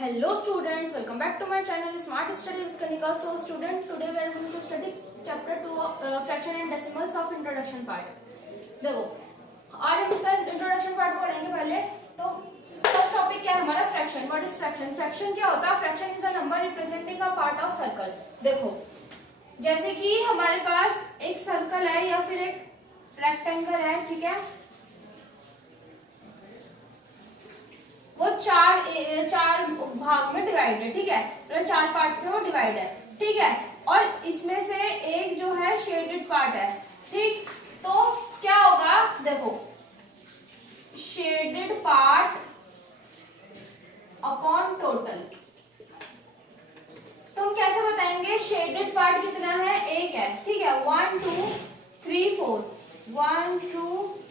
Hello students, welcome back to my channel Smart Study with Kanika. So students, today we are going to study chapter 2 of fraction and decimals of introduction part. देखो आज हम इसका introduction part पढ़ेंगे पहले। तो first topic क्या है हमारा fraction. What is fraction? Fraction क्या होता है? Fraction is a number representing a part of circle. देखो जैसे कि हमारे पास एक सर्कल है या फिर एक रेक्टेंगल है, ठीक है, वो चार भाग में डिवाइड है, ठीक है, मतलब चार पार्ट्स में वो डिवाइड है, ठीक है, और इसमें से एक जो है शेडेड पार्ट है, ठीक। तो क्या होगा, देखो शेडेड पार्ट अपॉन टोटल। तो हम कैसे बताएंगे शेडेड पार्ट कितना है? एक है, ठीक है, 1 2 3 4 1 2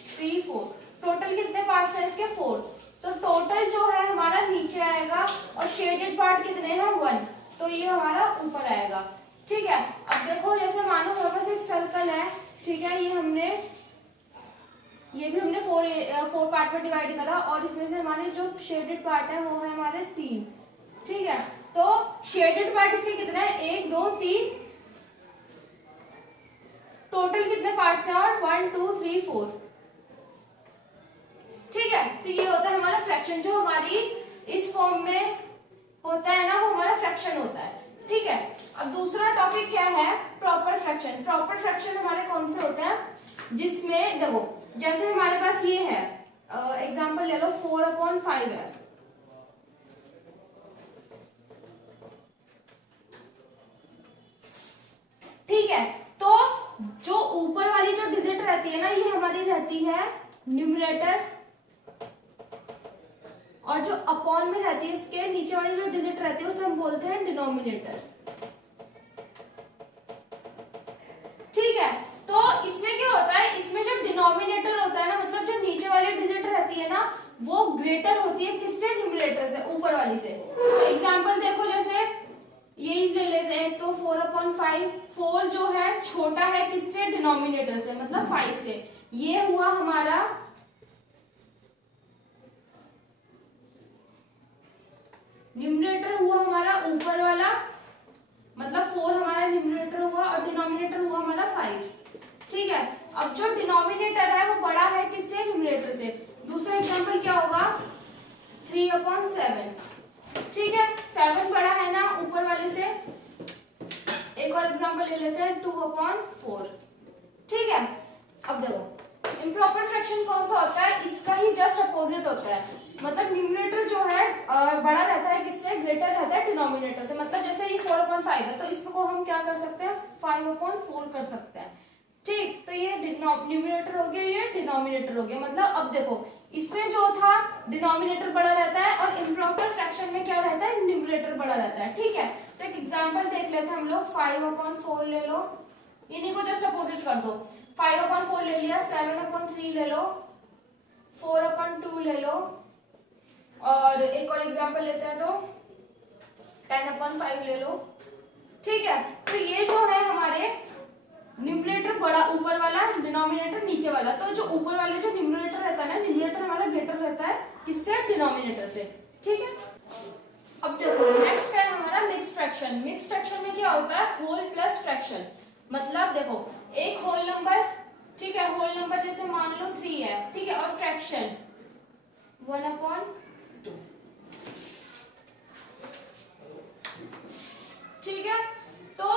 3 4। टोटल कितने पार्ट्स हैं इसके? 4। तो टोटल जो है हमारा नीचे आएगा और शेडेड पार्ट कितने हैं? 1। तो ये हमारा ऊपर आएगा, ठीक है। अब देखो जैसे मानो हमारे पास एक सर्कल है, ठीक है, ये भी हमने फोर पार्ट में डिवाइड करा और इसमें से हमारे जो शेडेड पार्ट है वो है हमारे 3, ठीक है। तो शेडेड पार्ट इसके कितने हैं? 1 2 3। टोटल कितने पार्ट्स हैं? और 1 2 3 4, ठीक है। तो ये होता है हमारा फ्रैक्शन। जो हमारी इस फॉर्म में होता है ना, वो हमारा फ्रैक्शन होता है, ठीक है। अब दूसरा टॉपिक क्या है? Proper fraction. प्रॉपर फ्रैक्शन हमारे कौन से होते हैं? जिसमें देखो जैसे हमारे पास ये है, एग्जांपल ले लो 4/5 है, ठीक है। तो जो ऊपर वाली जो डिजिट रहती है ना, ये हमारी रहती है न्यूमरेटर, और जो अपॉन में रहती है इसके नीचे वाली जो डिजिट रहती है उसे हम बोलते हैं डिनोमिनेटर, ठीक है। तो इसमें क्या होता है? इसमें जो डिनोमिनेटर होता है ना, मतलब जो नीचे वाली डिजिट रहती है ना, वो ग्रेटर होती है किससे? न्यूमरेटर से, ऊपर वाली से। तो एग्जांपल देखो जैसे यही ले लेते हैं, तो 4/5, 4 जो है छोटा है किससे? डिनोमिनेटर से, मतलब 5 से। ये हुआ हमारा न्यूमरेटर, हुआ हमारा ऊपर वाला, मतलब 4 हमारा न्यूमरेटर हुआ और डिनोमिनेटर हुआ हमारा 5, ठीक है। अब जो डिनोमिनेटर है वो बड़ा है किससे? न्यूमरेटर से। दूसरा एग्जांपल क्या होगा? 3/7, ठीक है, 7 बड़ा है ना ऊपर वाले से। एक और एग्जांपल ले लेते हैं 2/4, ठीक है। अब देखो इम्प्रॉपर फ्रैक्शन कौन सा होता है? इसका ही जस्ट अपोजिट होता है, मतलब न्यूमरेटर जो है बड़ा रहता है किससे? ग्रेटर रहता है डिनोमिनेटर से। मतलब जैसे ये 4/5 है, तो इसको हम क्या कर सकते हैं? 5/4 कर सकते हैं, ठीक। तो ये न्यूमरेटर हो गया, ये डिनोमिनेटर हो गया। मतलब अब देखो इसमें जो था डिनोमिनेटर बड़ा रहता है और इम्प्रॉपर फ्रैक्शन में क्या रहता है? न्यूमरेटर बड़ा रहता है, ठीक है। तो एक एग्जांपल देख लेते हैं हम लोग। 5/4 ले लो, इन्हीं को जस्ट अपोजिट कर दो। 5/4 ले लिया, 7/3 ले लो, 4/2 ले लो, और एक और एग्जांपल लेते हैं तो 10/5 ले लो, ठीक है। तो ये जो है हमारे न्यूमरेटर बड़ा ऊपर वाला, डिनोमिनेटर नीचे वाला। तो जो ऊपर वाले जो न्यूमरेटर रहता है ना, न्यूमरेटर हमारा ग्रेटर रहता है किससे? डिनोमिनेटर से, ठीक है। अब देखो नेक्स्ट है हमारा मिक्स्ड फ्रैक्शन। मिक्स्ड फ्रैक्शन में क्या होता है? Whole plus fraction. मतलब देखो एक होल नंबर, ठीक है, होल नंबर जैसे मान लो 3 है, ठीक है, और फ्रैक्शन 1/2, ठीक है। तो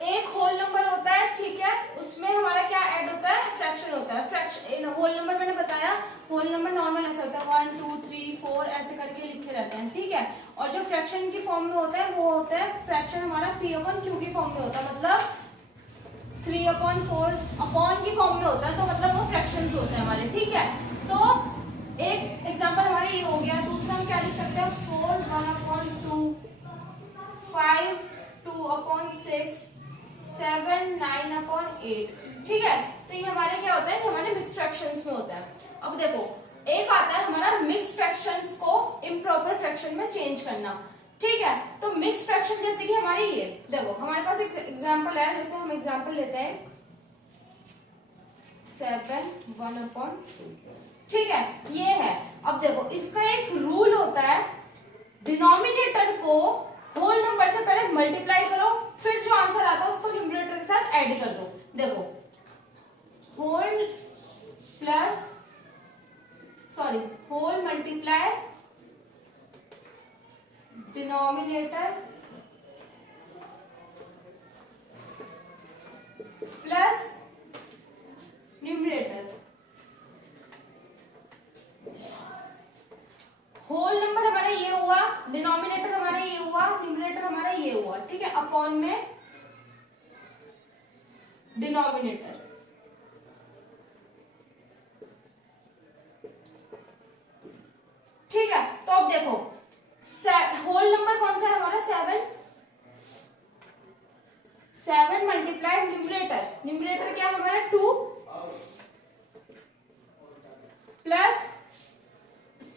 एक होल नंबर होता है, ठीक है, उसमें हमारा क्या ऐड होता है? फ्रैक्शन होता है। फ्रैक्शन होल नंबर मैंने बताया, होल नंबर नॉर्मल ऐसा होता है 1 2 3 4 ऐसे करके लिखे रहते हैं, ठीक है। और जो फ्रैक्शन की फॉर्म में होता है वो होता है फ्रैक्शन हमारा P/Q की फॉर्म में होता है, मतलब 3/4 अपॉन की फॉर्म में होता है। तो मतलब वो फ्रैक्शंस होते हैं हमारे, ठीक है। तो एक एग्जांपल हमारा ये हो गया। दूसरा हम क्या लिख सकते हैं? 4 1/2, 5 2/6, 7 9/8, ठीक है। तो ये हमारे क्या होता है? हमारे मिक्स फ्रैक्शंस में होता है। अब देखो एक आता है हमारा मिक्स फ्रैक्शंस को इम्प्रॉपर फ्रैक्शन में चेंज करना, ठीक है। तो मिक्स फ्रैक्शन जैसे कि हमारी ये देखो हमारे पास एक एग्जांपल है, जैसे हम एग्जांपल लेते हैं 7/1/2, ठीक है, ये है। अब देखो इसका एक रूल होता है होल नंबर से पहले मल्टीप्लाई करो, फिर जो आंसर आता है उसको न्यूमरेटर के साथ ऐड कर दो। देखो whole plus whole multiply denominator plus numerator. Whole number हमारा ये हुआ, डिनोमिनेटर हमारा ये हुआ, न्यूमरेटर हमारा ये हुआ, ठीक है, अपॉन में डिनोमिनेटर। ठीक है, तो अब देखो होल नंबर कौन सा है हमारा 7, 7 मल्टीप्लाई न्यूमरेटर, न्यूमरेटर क्या है हमारा 2 प्लस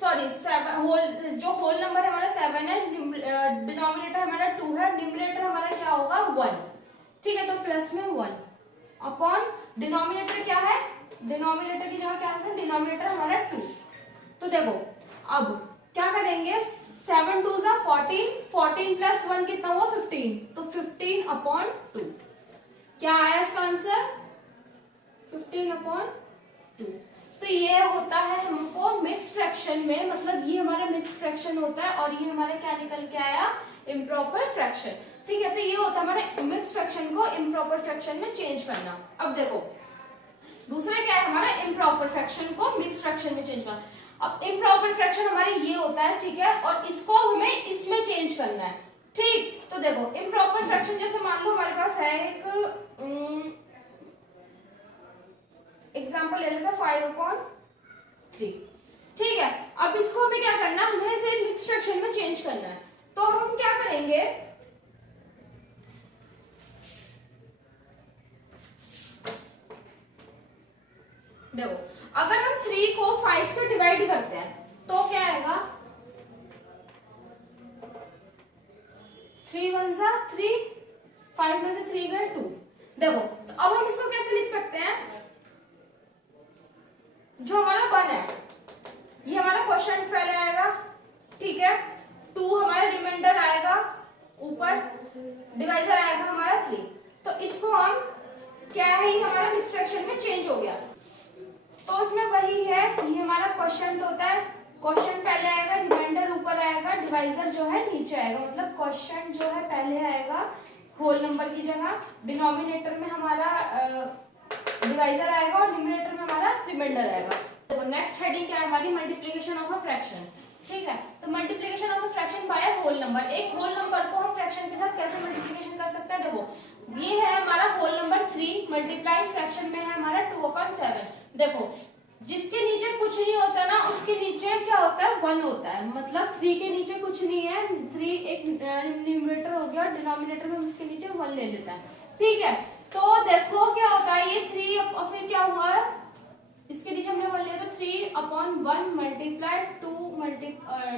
जो होल नंबर है हमारा 7 है, डिनोमिनेटर हमारा 2 है, न्यूमरेटर हमारा क्या होगा 1, ठीक है, तो प्लस में 1 अपॉन डिनोमिनेटर क्या है, डिनोमिनेटर की जगह क्या है, डिनोमिनेटर हमारा 2। तो देखो अब क्या करेंगे, 7 2 जा 14, 14 प्लस 1 कितना हुआ 15, तो 15 अपॉन 2। क्या आया इसका आंसर 15 अपॉन 2। तो ये होता है हमको मिक्स फ्रैक्शन में, मतलब ये हमारा मिक्स फ्रैक्शन होता है और ये हमारा क्या निकल के आया, इम्प्रॉपर फ्रैक्शन। ठीक है, तो ये होता है हमारे मिक्स फ्रैक्शन को इम्प्रॉपर फ्रैक्शन में चेंज करना। अब देखो दूसरा क्या है हमारा, इम्प्रॉपर फ्रैक्शन को मिक्स फ्रैक्शन में चेंज करना। अब इम्प्रॉपर फ्रैक्शन हमारे ये होता है, ठीक है, और इसको हमें इसमें चेंज करना है। ठीक, तो देखो इम्प्रॉपर फ्रैक्शन जैसे मान लो हमारे पास है एक एग्जाम्पल ले लेते हैं 5/3। ठीक है, अब इसको हमें क्या करना है, हमें इसे मिक्स फ्रैक्शन में चेंज करना है। तो हम क्या करेंगे, देखो अगर हम 3 को 5 से डिवाइड करते हैं तो क्या आएगा, 3 1 जा 3, 5 में से 3 गए 2। देखो तो अब हम इसको कैसे लिख सकते हैं, जो हमारा 1 है ये हमारा क्वेश्चन पहले आएगा, ठीक है, 2 हमारा रिमाइंडर आएगा, ऊपर डिवाइजर आएगा हमारा 3। तो इसको हम क्या है, ये हमारा मिक्स फ्रैक्शन में चेंज हो गया। तो इसमें वही है, ये हमारा क्वेश्चन होता है, क्वेश्चन पहले आएगा, रिमाइंडर ऊपर आएगा, डिवाइजर जो है नीचे आएगा। मतलब क्वेश्चन जो है पहले आएगा होल नंबर की जगह, डिनोमिनेटर में हमारा डिवाइजर आएगा और न्यूमरेटर में हमारा रिमाइंडर आएगा। तो नेक्स्ट हेडिंग क्या है हमारी, मल्टीप्लिकेशन ऑफ अ फ्रैक्शन। ठीक है, तो multiplication of a fraction by whole number. एक होल नंबर को हम फ्रैक्शन के साथ कैसे मल्टीप्लिकेशन कर सकते हैं, देखो ये है हमारा होल नंबर 3 मल्टीप्लाई फ्रैक्शन में है हमारा 2/7। देखो जिसके नीचे कुछ नहीं होता ना, उसके नीचे क्या होता है 1 होता है, मतलब 3 के नीचे कुछ नहीं है, 3 एक न्यूमरेटर हो गया और डिनोमिनेटर में हम इसके नीचे 1 ले लेता है। ठीक है, तो देखो क्या होता है, ये 3 और फिर क्या हुआ है, इसके नीचे हमने 1 लिया तो 3/1 मल्टीप्लाई 2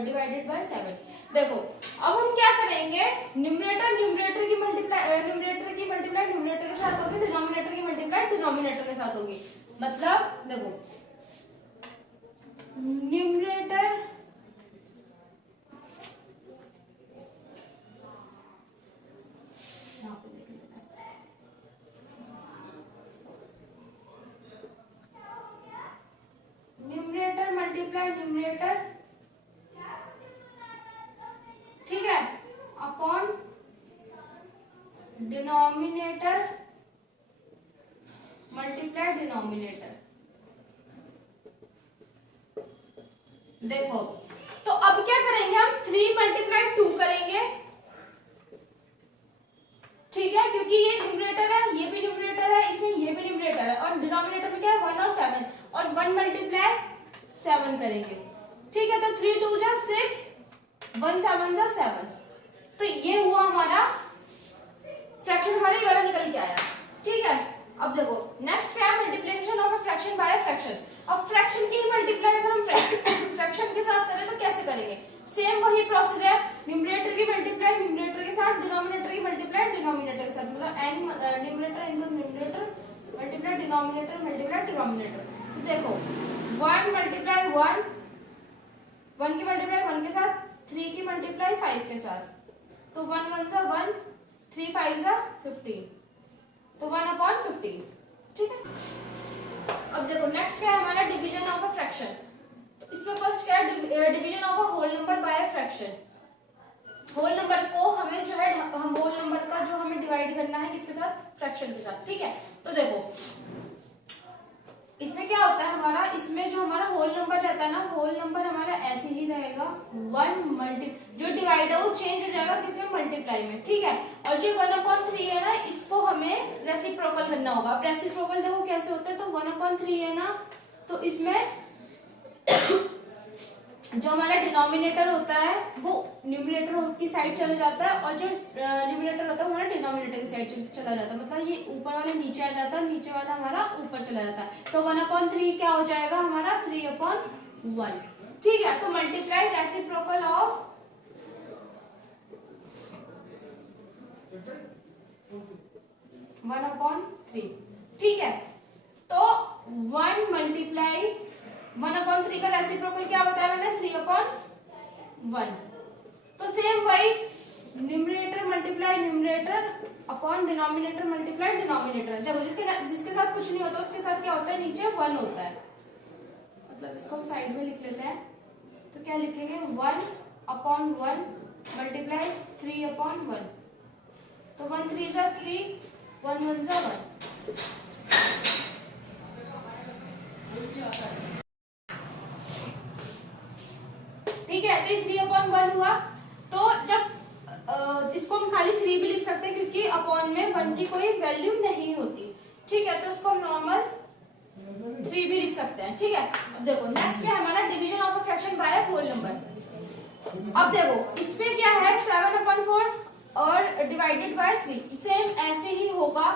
डिवाइडेड बाय 7। देखो अब हम क्या करेंगे, न्यूमरेटर की मल्टीप्लाई न्यूमरेटर के साथ होगी, डिनोमिनेटर की मल्टीप्लाई डिनोमिनेटर के साथ होगी। मतलब देखो न्यूमरेटर मल्टीप्लाई न्यूमरेटर, ठीक है, अपॉन डिनोमिनेटर मल्टीप्लाई डिनोमिनेटर। देखो तो अब क्या करेंगे हम, 3 मल्टीप्लाई 2 करेंगे, ठीक है, क्योंकि ये न्यूमरेटर है, ये भी न्यूमरेटर है, इसमें ये भी न्यूमरेटर है, और डिनोमिनेटर में क्या है 1 और 7, और 1 मल्टीप्लाई 7 करेंगे। ठीक है, तो 3 2 जा 6, 1 7 जा 7। तो ये हुआ हमारा फ्रैक्शन, हमारा ये वाला निकल के आया। ठीक है, अब देखो नेक्स्ट क्या है, multiplication of a fraction bye a fraction. अब फ्रैक्शन की ही मल्टीप्लाई अगर हम फ्रैक्शन के साथ करें तो कैसे करेंगे, सेम वही प्रोसेस है, न्यूमरेटर की मल्टीप्लाई न्यूमरेटर के साथ, डिनोमिनेटर की मल्टीप्लाई डिनोमिनेटर के साथ, मतलब n numerator into numerator multiply denominator multiply denominator. देखो 1 मल्टीप्लाई 1 की मल्टीप्लाई 1 के साथ, 3 की मल्टीप्लाई 5 के साथ, तो 1 1 सा 1, 3 5 सा 15, तो 1/15। ठीक है, अब देखो नेक्स्ट क्या है हमारा डिवीजन ऑफ अ फ्रैक्शन। तो इसमें फर्स्ट क्या है division of a whole number by a fraction. Whole number को हमें जो है हम होल नंबर का जो हमें डिवाइड करना है किसके साथ, फ्रैक्शन के साथ। ठीक है, तो देखो इसमें क्या होता है हमारा, इसमें जो हमारा होल नंबर रहता है ना, होल नंबर हमारा ऐसे ही रहेगा, 1 मल्टी जो डिवाइड है वो चेंज हो जाएगा किसमें, मल्टीप्लाई में। ठीक है, और जो 1/3 है ना, इसको हमें रेसिप्रोकल करना होगा। रेसिप्रोकल देखो कैसे होता है, तो 1/3 है ना, तो इसमें जो हमारा डिनोमिनेटर होता है वो न्यूमरेटर की साइड चला जाता है, और जो न्यूमरेटर होता है हमारा डिनोमिनेटर की साइड चला जाता है। मतलब ये ऊपर वाला नीचे आ जाता है, नीचे वाला हमारा ऊपर चला जाता है। तो 1/3 क्या हो जाएगा हमारा, 3/1। ठीक है, तो मल्टीप्लाई रेसिप्रोकल ऑफ 1/3। ठीक है, तो 1 मल्टीप्लाई 1/3 का रेसिप्रोकल क्या बताया मैंने, 3/1। तो सेम वही numerator multiply numerator upon denominator multiply denominator. देखो जिसके साथ कुछ नहीं होता उसके साथ क्या होता है, नीचे 1 होता है। मतलब इसको हम साइड में लिख लेते हैं, तो क्या लिखेंगे, 1/1 मल्टीप्लाई 3/1। तो 1 3 सा 3, 1 1 सा 1। ठीक है, तो 3/1 हुआ। तो जब इसको हम खाली 3 भी लिख सकते हैं क्योंकि अपॉन में 1 की कोई वैल्यू नहीं होती। ठीक है, तो इसको हम नॉर्मल 3 भी लिख सकते हैं। ठीक है, अब देखो नेक्स्ट क्या है हमारा, division of a fraction by whole number. अब देखो इसमें क्या है, 7/4 और डिवाइडेड बाय 3, सेम ऐसे ही होगा।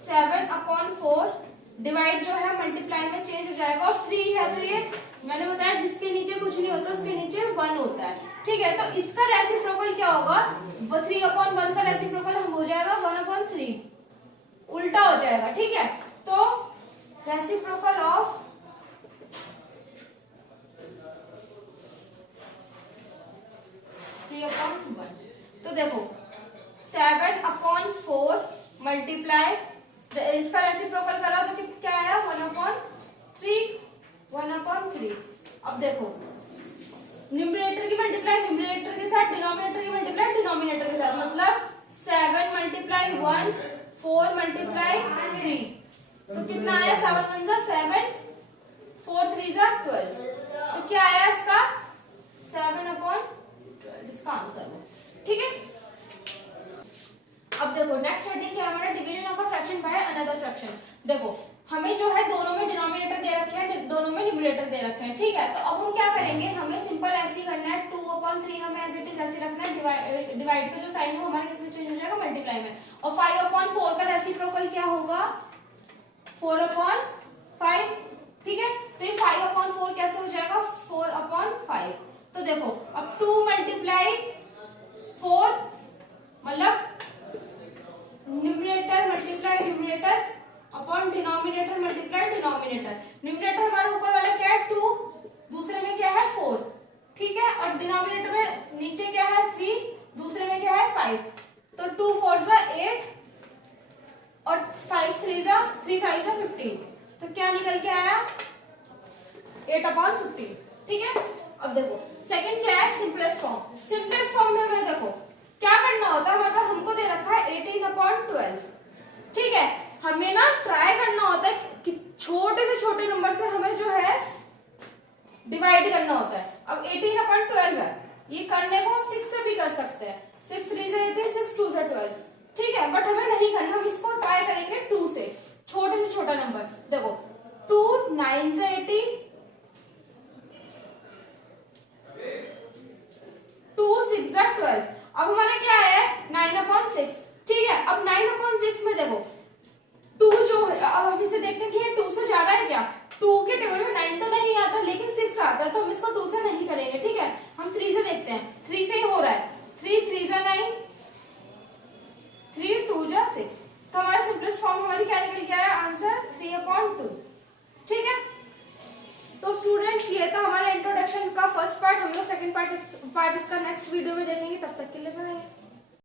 7/4 डिवाइड जो है मल्टीप्लाई में चेंज हो जाएगा, और 3 है तो ये मैंने बताया जिसके नीचे कुछ नहीं होता उसके नीचे 1 होता है। ठीक है, तो इसका रेसिप्रोकल क्या होगा, 3/1 का रेसिप्रोकल हम हो जाएगा 1/3, उल्टा हो जाएगा। ठीक है, तो रेसिप्रोकल ऑफ 3/1। तो देखो 7/4 मल्टीप्लाई इसका रेसिप्रोकल करा तो क्या आया, 1/3। 1/3। अब देखो न्यूमरेटर की मल्टीप्लाई न्यूमरेटर के साथ, डिनोमिनेटर की मल्टीप्लाई डिनोमिनेटर के साथ, मतलब 7 मल्टीप्लाई 1, 4 मल्टीप्लाई 3। तो कितना आया, 7 1 सा 7, 4 3 सा 12। तो क्या आया इसका, 7/12 इसका आंसर है। ठीक है, अब देखो नेक्स्ट हेडिंग क्या है हमारा, division of a fraction by another fraction. देखो हमें जो है दोनों में डिनोमिनेटर दे रखे हैं, दोनों में न्यूमरेटर दे रखे हैं। ठीक है, तो अब हम क्या करेंगे, हमें सिंपल ऐसे ही करना है, 2/3 हमें एज इट इज ऐसे रखना है, डिवाइड का जो साइन है वो हमारे किसमें चेंज हो जाएगा, मल्टीप्लाई में। और 5/4 का रेसिप्रोकल क्या होगा, 4/5। ठीक है, तो ये 5/4 कैसे हो जाएगा, 4/5। तो देखो अब 2 मल्टीप्लाई 4 मतलब numerator multiply numerator upon denominator multiply denominator. Numerator हमारे ऊपर वाला क्या है, 2, दूसरे में क्या है 4। ठीक है, और डिनोमिनेटर में नीचे क्या है 3, दूसरे में क्या है 5। तो 2 4 सा 8 और 5 3 सा 3 5 सा 15। तो क्या निकल के आया, 8/15। ठीक है, अब देखो सेकंड क्या है, सिंपलेस्ट फॉर्म। सिंपलेस्ट फॉर्म में हमें देखो क्या करना होता है, मतलब हमको दे रखा है 18/12। ठीक है, हमें ना ट्राई करना होता है कि छोटे से छोटे नंबर से हमें जो है डिवाइड करना होता है। अब 18/12 है, ये करने को हम 6 से भी कर सकते हैं, 6 3 से 18, 6 2 से 12। ठीक है, बट हमें नहीं करना, हम इसको ट्राई करेंगे 2 से, छोटे से छोटा नंबर। देखो 2 9 से 18, 2 6 से 12। अब हमारा क्या है 9/6। ठीक है, अब 9/6 में देखो 2 जो है, अब हम इसे देखते हैं कि ये 2 से ज्यादा है क्या, 2 के टेबल में 9 तो नहीं आता लेकिन 6 आता है, तो हम इसको 2 से नहीं करेंगे। ठीक है, हम 3 से देखते हैं, 3 से ही हो रहा है, 3 3 जा 9, 3 2 जा 6। तो हमारा सिंपलेस्ट फॉर्म हमारी क्या निकल के आया, आंसर 3/2। ठीक है, तो स्टूडेंट्स ये था हमारा इंट्रोडक्शन का फर्स्ट पार्ट। हम लोग सेकंड सेकंड पार्ट इसका नेक्स्ट वीडियो में देखेंगे। तब तक के लिए